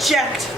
Eject.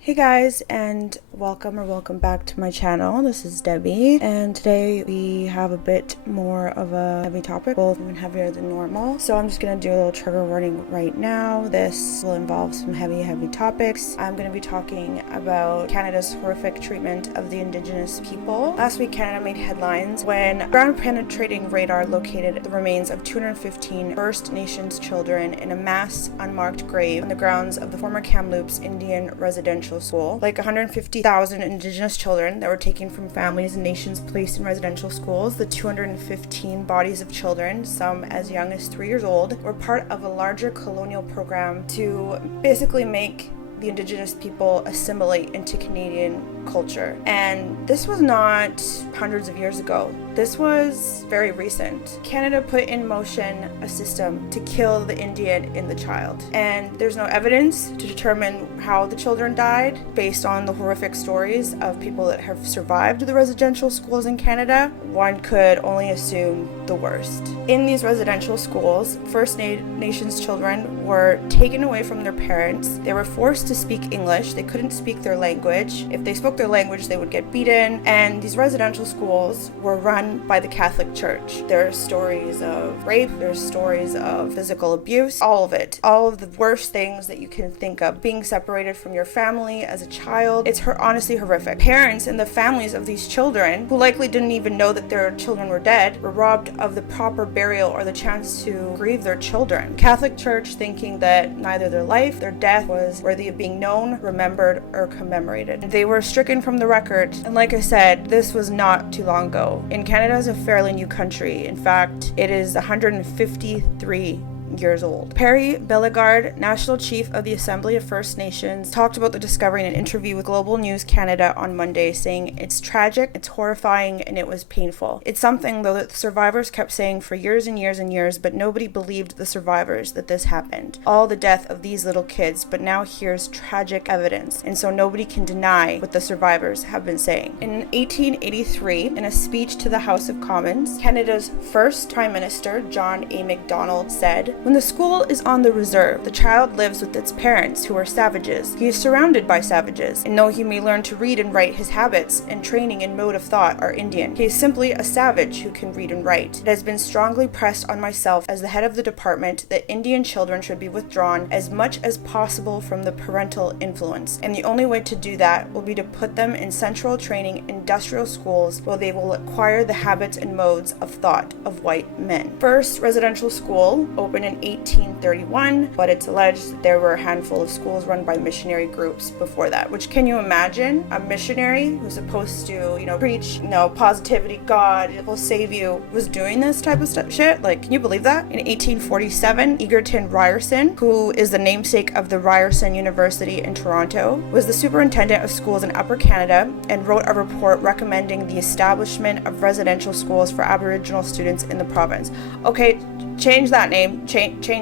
Hey guys, and welcome back to my channel. This is Debbie, and today we have a bit more of a heavy topic, both even heavier than normal. So I'm just gonna do a little trigger warning right now. This will involve some heavy topics. I'm gonna be talking about Canada's horrific treatment of the Indigenous people. Last week, Canada made headlines when ground-penetrating radar located the remains of 215 First Nations children in a mass unmarked grave on the grounds of the former Kamloops Indian residential school. Like 150,000 Indigenous children that were taken from families and nations placed in residential schools. The 215 bodies of children, some as young as 3 years old, were part of a larger colonial program to basically make the Indigenous people assimilate into Canadian culture. And this was not hundreds of years ago. This was very recent. Canada put in motion a system to kill the Indian in the child. And there's no evidence to determine how the children died based on the horrific stories of people that have survived the residential schools in Canada. One could only assume the worst. In these residential schools, First Nations children were taken away from their parents. They were forced to speak English. They couldn't speak their language. If they spoke their language, they would get beaten. And these residential schools were run by the Catholic Church. There are stories of rape, there's stories of physical abuse, all of it. All of the worst things that you can think of. Being separated from your family as a child. It's honestly horrific. Parents and the families of these children, who likely didn't even know that their children were dead, were robbed of the proper burial or the chance to grieve their children. Catholic Church thinking that neither their life, their death was worthy of being known, remembered, or commemorated. They were stricken from the record, and like I said, this was not too long ago. In Canada is a fairly new country. In fact, it is 153 years old. Perry Bellegarde, National Chief of the Assembly of First Nations, talked about the discovery in an interview with Global News Canada on Monday, saying it's tragic, it's horrifying, and it was painful. It's something, though, that the survivors kept saying for years and years and years, but nobody believed the survivors that this happened. All the death of these little kids, but now here's tragic evidence, and so nobody can deny what the survivors have been saying. In 1883, in a speech to the House of Commons, Canada's first Prime Minister, John A. Macdonald, said, "When the school is on the reserve, the child lives with its parents, who are savages. He is surrounded by savages, and though he may learn to read and write, his habits and training and mode of thought are Indian. He is simply a savage who can read and write. It has been strongly pressed on myself as the head of the department that Indian children should be withdrawn as much as possible from the parental influence, and the only way to do that will be to put them in central training industrial schools where they will acquire the habits and modes of thought of white men." First residential school opened in 1831, but it's alleged that there were a handful of schools run by missionary groups before that. Which, can you imagine a missionary who's supposed to, preach, positivity, God will save you, was doing this type of shit? Like, can you believe that? In 1847, Egerton Ryerson, who is the namesake of the Ryerson University in Toronto, was the superintendent of schools in Upper Canada and wrote a report recommending the establishment of residential schools for Aboriginal students in the province. Okay, change that name, change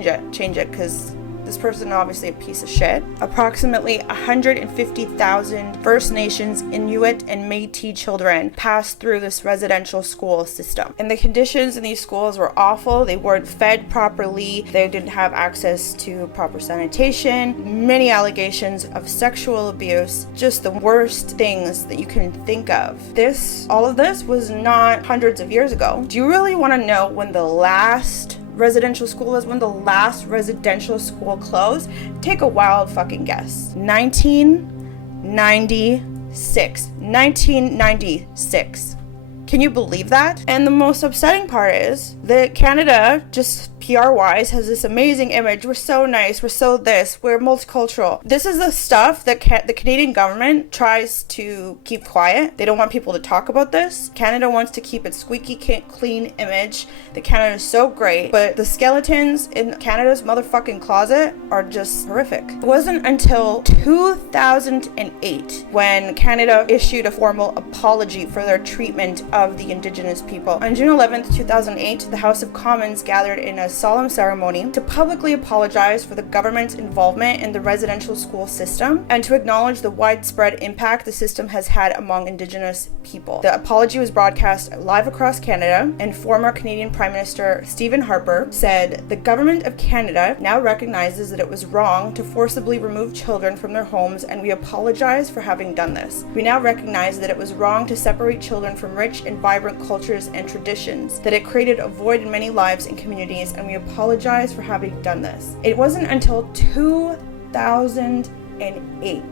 it, because this person is obviously a piece of shit. Approximately 150,000 First Nations, Inuit, and Métis children passed through this residential school system. And the conditions in these schools were awful. They weren't fed properly. They didn't have access to proper sanitation. Many allegations of sexual abuse. Just the worst things that you can think of. All of this was not hundreds of years ago. Do you really want to know when the last residential school was, when the last residential school closed? Take a wild fucking guess. 1996. 1996. Can you believe that? And the most upsetting part is that Canada, just PR-wise, has this amazing image. We're so nice. We're so this. We're multicultural. This is the stuff that the Canadian government tries to keep quiet. They don't want people to talk about this. Canada wants to keep its squeaky clean image that Canada is so great, but the skeletons in Canada's motherfucking closet are just horrific. It wasn't until 2008 when Canada issued a formal apology for their treatment of the Indigenous people. On June 11th, 2008, the House of Commons gathered in a solemn ceremony to publicly apologize for the government's involvement in the residential school system and to acknowledge the widespread impact the system has had among Indigenous people. The apology was broadcast live across Canada, and former Canadian Prime Minister Stephen Harper said, "The government of Canada now recognizes that it was wrong to forcibly remove children from their homes, and we apologize for having done this. We now recognize that it was wrong to separate children from rich and vibrant cultures and traditions, that it created a void in many lives and communities, and we apologize for having done this." It wasn't until 2008.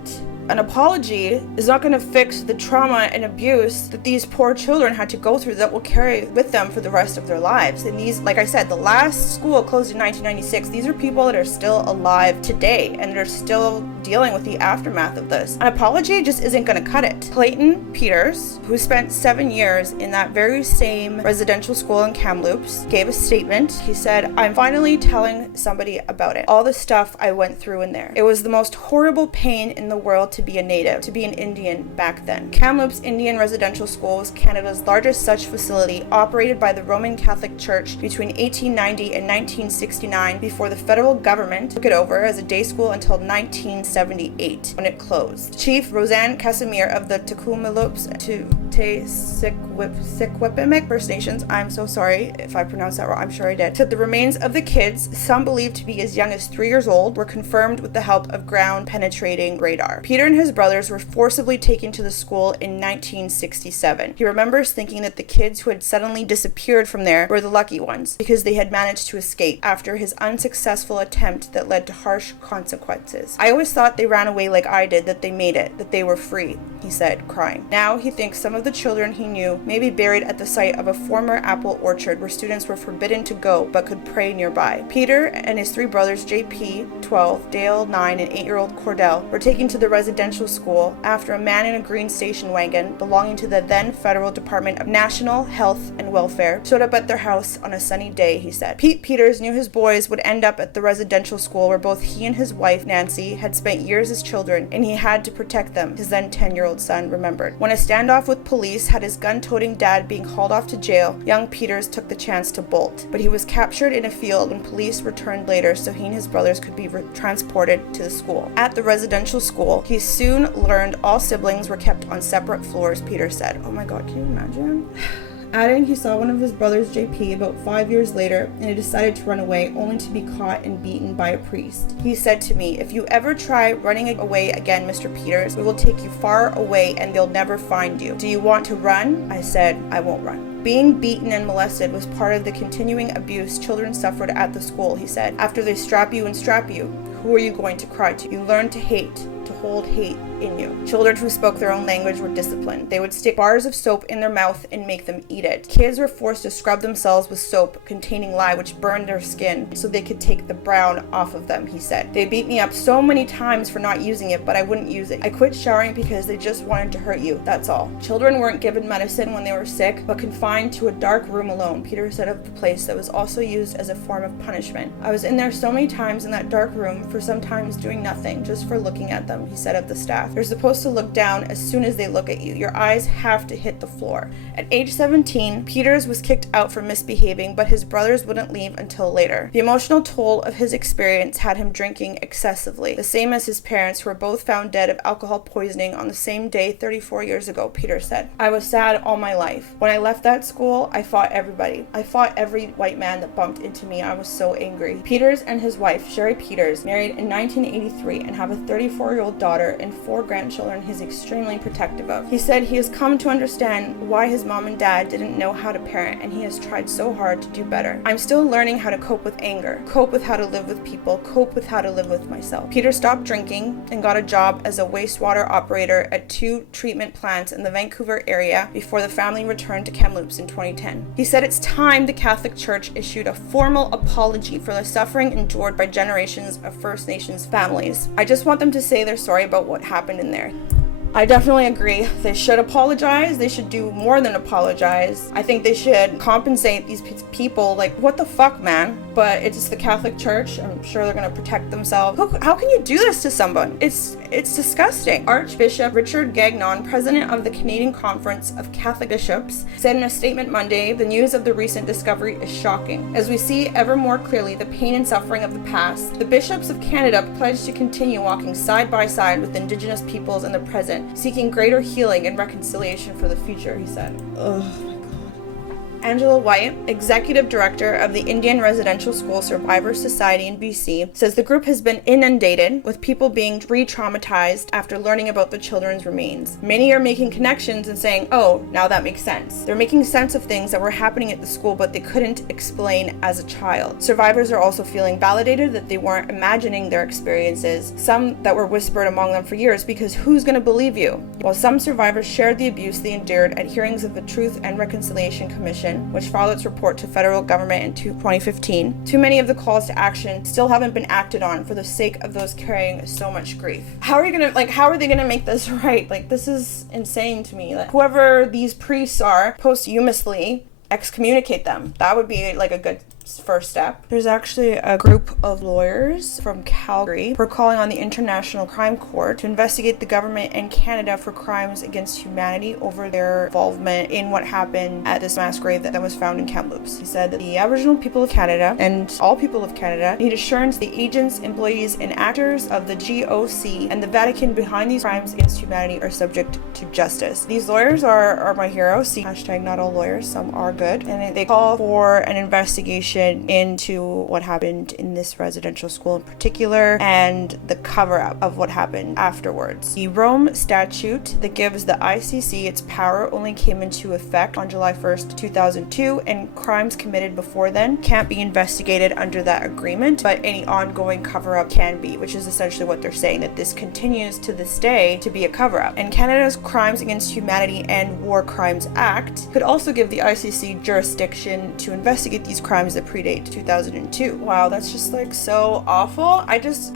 An apology is not going to fix the trauma and abuse that these poor children had to go through that will carry with them for the rest of their lives. And these, like I said, the last school closed in 1996. These are people that are still alive today and they're still dealing with the aftermath of this. An apology just isn't going to cut it. Clayton Peters, who spent 7 years in that very same residential school in Kamloops, gave a statement. He said, "I'm finally telling somebody about it. All the stuff I went through in there. It was the most horrible pain in the world to be a native, to be an Indian back then." Kamloops Indian Residential School was Canada's largest such facility, operated by the Roman Catholic Church between 1890 and 1969 before the federal government took it over as a day school until 1978 when it closed. Chief Roseanne Casimir of the Kamloops Secwepemc First Nations, I'm so sorry if I pronounced that wrong, I'm sure I did, said the remains of the kids, some believed to be as young as 3 years old, were confirmed with the help of ground penetrating radar. Peter and his brothers were forcibly taken to the school in 1967. He remembers thinking that the kids who had suddenly disappeared from there were the lucky ones because they had managed to escape after his unsuccessful attempt that led to harsh consequences. "I always thought they ran away like I did, that they made it, that they were free," he said, crying. Now he thinks some of the children he knew may be buried at the site of a former apple orchard where students were forbidden to go but could pray nearby. Peter and his 3 brothers, JP, 12, Dale, 9, and 8-year-old Cordell, were taken to the residential school after a man in a green station wagon belonging to the then Federal Department of National Health and Welfare showed up at their house on a sunny day, he said. Pete Peters knew his boys would end up at the residential school where both he and his wife, Nancy, had spent years as children, and he had to protect them, his then 10-year-old son remembered. When a standoff with police had his gun-toting dad being hauled off to jail, young Peters took the chance to bolt, but he was captured in a field when police returned later so he and his brothers could be transported to the school. At the residential school, he soon learned all siblings were kept on separate floors, Peter said. Oh my god, can you imagine? Adding, he saw one of his brothers, JP, about 5 years later, and he decided to run away, only to be caught and beaten by a priest. He said to me, "If you ever try running away again, Mr. Peters, we will take you far away and they'll never find you. Do you want to run?" I said, "I won't run." Being beaten and molested was part of the continuing abuse children suffered at the school, he said. After they strap you, who are you going to cry to? You learn to hate, to hold hate in you. Children who spoke their own language were disciplined. They would stick bars of soap in their mouth and make them eat it. Kids were forced to scrub themselves with soap containing lye, which burned their skin so they could take the brown off of them, he said. They beat me up so many times for not using it, but I wouldn't use it. I quit showering because they just wanted to hurt you, that's all. Children weren't given medicine when they were sick, but confined to a dark room alone, Peter said of the place that was also used as a form of punishment. I was in there so many times in that dark room, for sometimes doing nothing, just for looking at them, he said of the staff. You're supposed to look down as soon as they look at you. Your eyes have to hit the floor. At age 17, Peters was kicked out for misbehaving, but his brothers wouldn't leave until later. The emotional toll of his experience had him drinking excessively, the same as his parents, who were both found dead of alcohol poisoning on the same day 34 years ago, Peter said. I was sad all my life. When I left that school, I fought everybody. I fought every white man that bumped into me. I was so angry. Peters and his wife, Sherry Peters, married in 1983 and have a 34-year-old daughter and 4 grandchildren he's extremely protective of. He said he has come to understand why his mom and dad didn't know how to parent, and he has tried so hard to do better. I'm still learning how to cope with anger, cope with how to live with people, cope with how to live with myself. Peter stopped drinking and got a job as a wastewater operator at 2 treatment plants in the Vancouver area before the family returned to Kamloops in 2010. He said it's time the Catholic Church issued a formal apology for the suffering endured by generations of First Nations families. I just want them to say they're sorry about what happened in there. I definitely agree. They should apologize. They should do more than apologize. I think they should compensate these people. Like, what the fuck, man? But it's the Catholic Church. I'm sure they're gonna protect themselves. How can you do this to someone? It's disgusting. Archbishop Richard Gagnon, president of the Canadian Conference of Catholic Bishops, said in a statement Monday, the news of the recent discovery is shocking. As we see ever more clearly the pain and suffering of the past, the bishops of Canada pledge to continue walking side by side with Indigenous peoples in the present, seeking greater healing and reconciliation for the future, he said. Ugh. Angela White, executive director of the Indian Residential School Survivors Society in BC, says the group has been inundated with people being re-traumatized after learning about the children's remains. Many are making connections and saying, oh, now that makes sense. They're making sense of things that were happening at the school but they couldn't explain as a child. Survivors are also feeling validated that they weren't imagining their experiences, some that were whispered among them for years, because who's going to believe you? While some survivors shared the abuse they endured at hearings of the Truth and Reconciliation Commission, which filed its report to federal government in 2015, too many of the calls to action still haven't been acted on for the sake of those carrying so much grief. How are they gonna make this right? Like, this is insane to me. Like, whoever these priests are, posthumously excommunicate them. That would be like a good first step. There's actually a group of lawyers from Calgary who are calling on the International Crime Court to investigate the government and Canada for crimes against humanity over their involvement in what happened at this mass grave that was found in Kamloops. He said that the Aboriginal people of Canada and all people of Canada need assurance the agents, employees, and actors of the GOC and the Vatican behind these crimes against humanity are subject to justice. These lawyers are my heroes. See, hashtag not all lawyers, some are good. And they call for an investigation into what happened in this residential school in particular and the cover-up of what happened afterwards. The Rome statute that gives the ICC its power only came into effect on July 1st, 2002, and crimes committed before then can't be investigated under that agreement, but any ongoing cover-up can be, which is essentially what they're saying, that this continues to this day to be a cover-up. And Canada's Crimes Against Humanity and War Crimes Act could also give the ICC jurisdiction to investigate these crimes that predate 2002. Wow, that's just like so awful.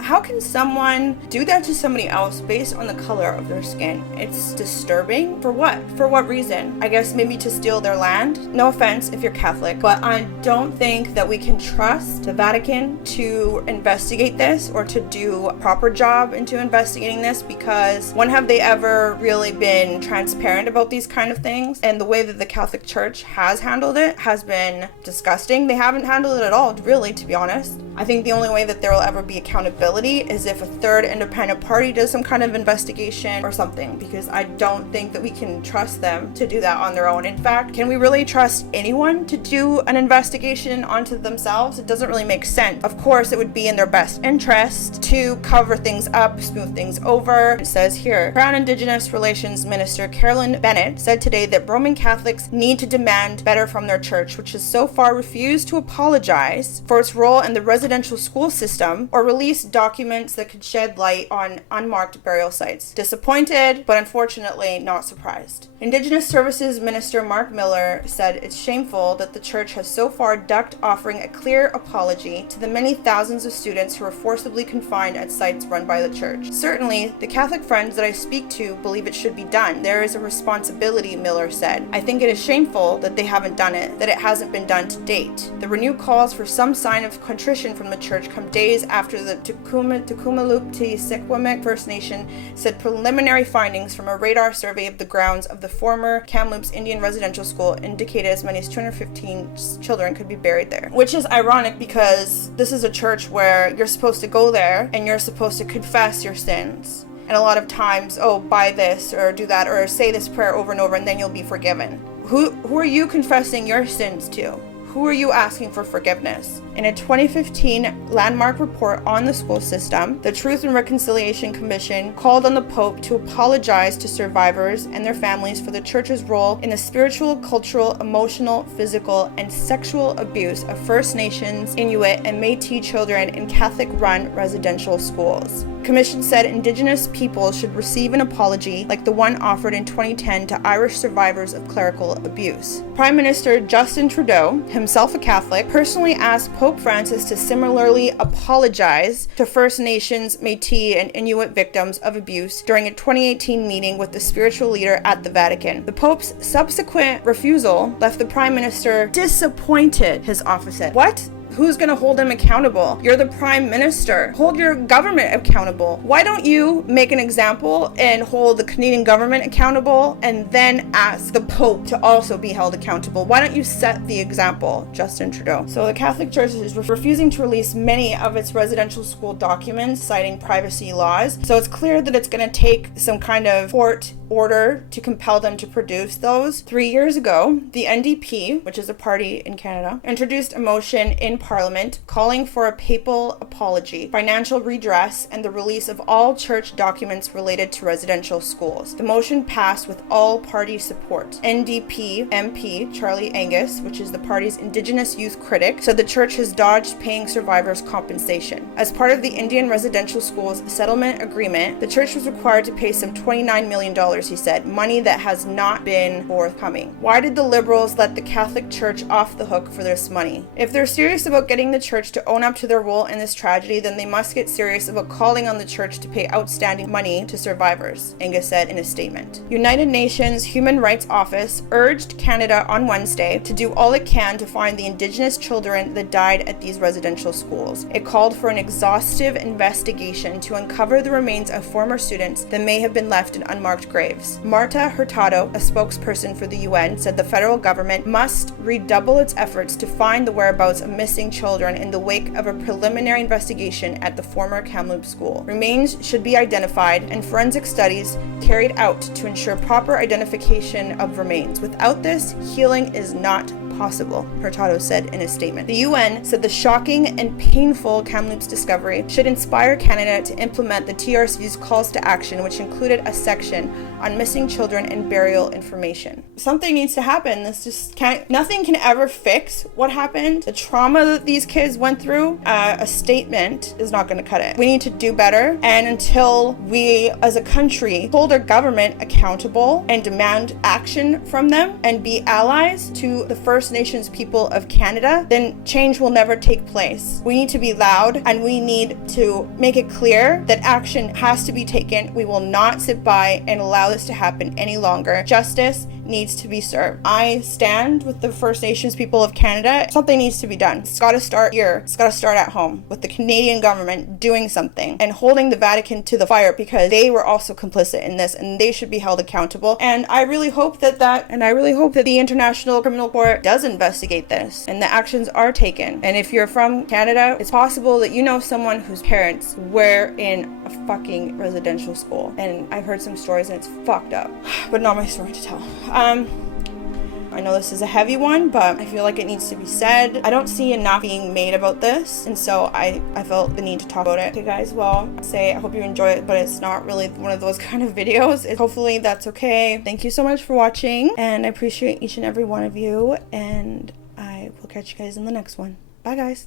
How can someone do that to somebody else based on the color of their skin? It's disturbing. For what? For what reason? I guess maybe to steal their land? No offense if you're Catholic, but I don't think that we can trust the Vatican to investigate this or to do a proper job into investigating this, because when have they ever really been transparent about these kind of things? And the way that the Catholic Church has handled it has been disgusting. They haven't handled it at all, really, to be honest. I think the only way that there will ever be accountability is if a third independent party does some kind of investigation or something, because I don't think that we can trust them to do that on their own. In fact, can we really trust anyone to do an investigation onto themselves? It doesn't really make sense. Of course, it would be in their best interest to cover things up, smooth things over. It says here, Crown Indigenous Relations Minister Carolyn Bennett said today that Roman Catholics need to demand better from their church, which has so far refused to apologize for its role in the residential school system or release documents that could shed light on unmarked burial sites. Disappointed, but unfortunately not surprised. Indigenous Services Minister Mark Miller said it's shameful that the church has so far ducked offering a clear apology to the many thousands of students who were forcibly confined at sites run by the church. Certainly, the Catholic friends that I speak to believe it should be done. There is a responsibility, Miller said. I think it is shameful that they haven't done it, that it hasn't been done to date. The renewed calls for some sign of contrition from the church come days after the Kamloops Secwepemc First Nation said preliminary findings from a radar survey of the grounds of the former Kamloops Indian Residential School indicated as many as 215 children could be buried there. Which is ironic, because this is a church where you're supposed to go there and you're supposed to confess your sins. And a lot of times, oh, buy this or do that or say this prayer over and over and then you'll be forgiven. Who are you confessing your sins to? Who are you asking for forgiveness? In a 2015 landmark report on the school system, the Truth and Reconciliation Commission called on the Pope to apologize to survivors and their families for the church's role in the spiritual, cultural, emotional, physical, and sexual abuse of First Nations, Inuit, and Métis children in Catholic-run residential schools. commission said Indigenous people should receive an apology like the one offered in 2010 to Irish survivors of clerical abuse. Prime Minister Justin Trudeau, himself a Catholic, personally asked Pope Francis to similarly apologize to First Nations, Métis, and Inuit victims of abuse during a 2018 meeting with the spiritual leader at the Vatican. The Pope's subsequent refusal left the Prime Minister disappointed, his office said. What? Who's going to hold him accountable? You're the Prime Minister. Hold your government accountable. Why don't you make an example and hold the Canadian government accountable and then ask the Pope to also be held accountable? Why don't you set the example, Justin Trudeau? So the Catholic Church is refusing to release many of its residential school documents, citing privacy laws. So it's clear that it's going to take some kind of court order to compel them to produce those. 3 years ago, the NDP, which is a party in Canada, introduced a motion in Parliament calling for a papal apology, financial redress, and the release of all church documents related to residential schools. The motion passed with all party support. NDP MP Charlie Angus, which is the party's Indigenous youth critic, said the church has dodged paying survivors compensation. As part of the Indian residential schools settlement agreement, the church was required to pay some $29 million, he said, money that has not been forthcoming. Why did the Liberals let the Catholic Church off the hook for this money? If they're serious about getting the church to own up to their role in this tragedy, then they must get serious about calling on the church to pay outstanding money to survivors, Angus said in a statement. United Nations Human Rights Office urged Canada on Wednesday to do all it can to find the Indigenous children that died at these residential schools. It called for an exhaustive investigation to uncover the remains of former students that may have been left in unmarked graves. Marta Hurtado, a spokesperson for the UN, said the federal government must redouble its efforts to find the whereabouts of missing children in the wake of a preliminary investigation at the former Kamloops school. Remains should be identified and forensic studies carried out to ensure proper identification of remains. Without this, healing is not possible, Hurtado said in a statement. The UN said the shocking and painful Kamloops discovery should inspire Canada to implement the TRC's calls to action, which included a section on missing children and burial information. Something needs to happen. This just can't, nothing can ever fix what happened. The trauma that these kids went through, a statement is not going to cut it. We need to do better. And until we as a country hold our government accountable and demand action from them and be allies to the First Nations people of Canada, then change will never take place. We need to be loud and we need to make it clear that action has to be taken. We will not sit by and allow this to happen any longer. Justice needs to be served. I stand with the First Nations people of Canada. Something needs to be done. It's got to start here. It's got to start at home with the Canadian government doing something and holding the Vatican to the fire, because they were also complicit in this and they should be held accountable. And I really hope that the International Criminal Court does investigate this and the actions are taken. And if you're from Canada, it's possible that you know someone whose parents were in a fucking residential school. And I've heard some stories and it's fucked up, but not my story to tell. I know this is a heavy one, but I feel like it needs to be said. I don't see enough being made about this, and so I felt the need to talk about it. Okay guys, well, I hope you enjoy it, but it's not really one of those kind of videos. Hopefully that's okay. Thank you so much for watching, and I appreciate each and every one of you, and I will catch you guys in the next one. Bye guys.